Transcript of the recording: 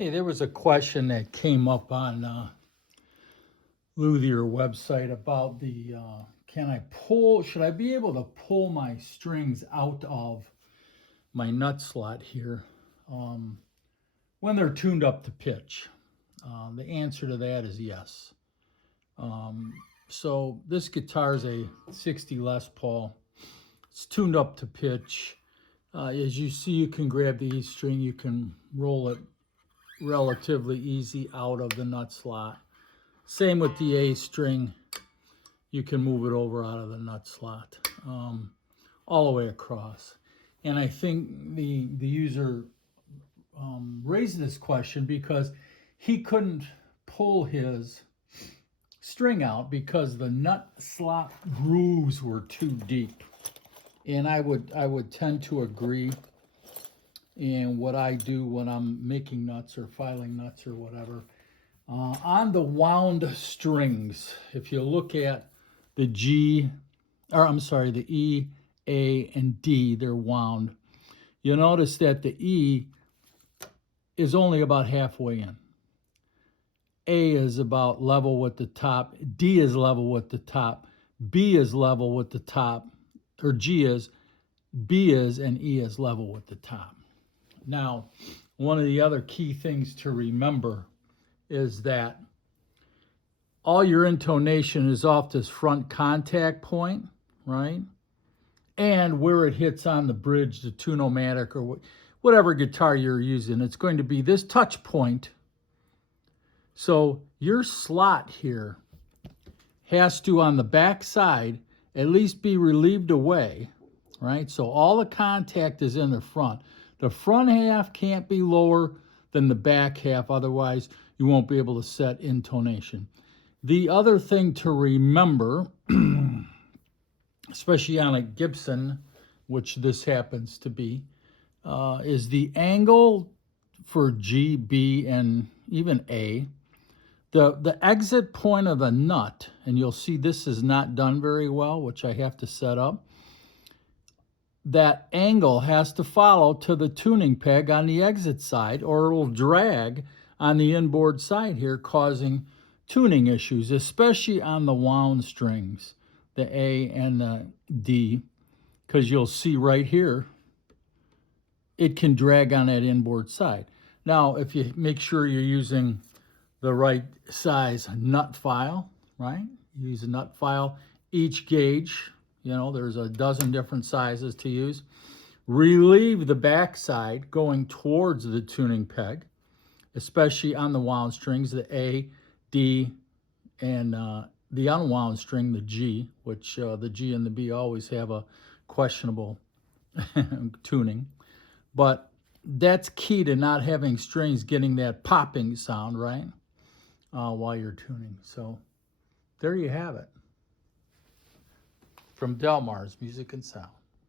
Hey, there was a question that came up on Luthier website about the should I be able to pull my strings out of my nut slot here when they're tuned up to pitch? The answer to that is yes. So this guitar is a 60 Les Paul. It's tuned up to pitch. As you see, you can grab the E string, you can roll it relatively easy out of the nut slot. Same with the A string. You can move it over out of the nut slot all the way across. And I think the user raised this question because he couldn't pull his string out because the nut slot grooves were too deep. And I would tend to agree. And what I do when I'm making nuts or filing nuts or whatever, on the wound strings, if you look at the the E, A, and D, they're wound. You'll notice that the E is only about halfway in. A is about level with the top. D is level with the top. B is level with the top, or G is. B is, and E is level with the top. Now, one of the other key things to remember is that all your intonation is off this front contact point, right? And where it hits on the bridge, the Tune-O-Matic, or whatever guitar you're using, it's going to be this touch point. So your slot here has to, on the back side, at least be relieved away, right? So all the contact is in the front. The front half can't be lower than the back half, otherwise you won't be able to set intonation. The other thing to remember, especially on a Gibson, which this happens to be, is the angle for G, B, and even A. The exit point of the nut, and you'll see this is not done very well, which I have to set up. That angle has to follow to the tuning peg on the exit side, or it'll drag on the inboard side here, causing tuning issues, especially on the wound strings, the A and the D, because you'll see right here, it can drag on that inboard side. Now, if you make sure you're using the right size nut file, right? Use a nut file, each gauge. You know, there's a dozen different sizes to use. Relieve the back side going towards the tuning peg, especially on the wound strings, the A, D, and the unwound string, the G, which the G and the B always have a questionable tuning. But that's key to not having strings getting that popping sound, right, while you're tuning. So there you have it. From Delmar's Music and Sound.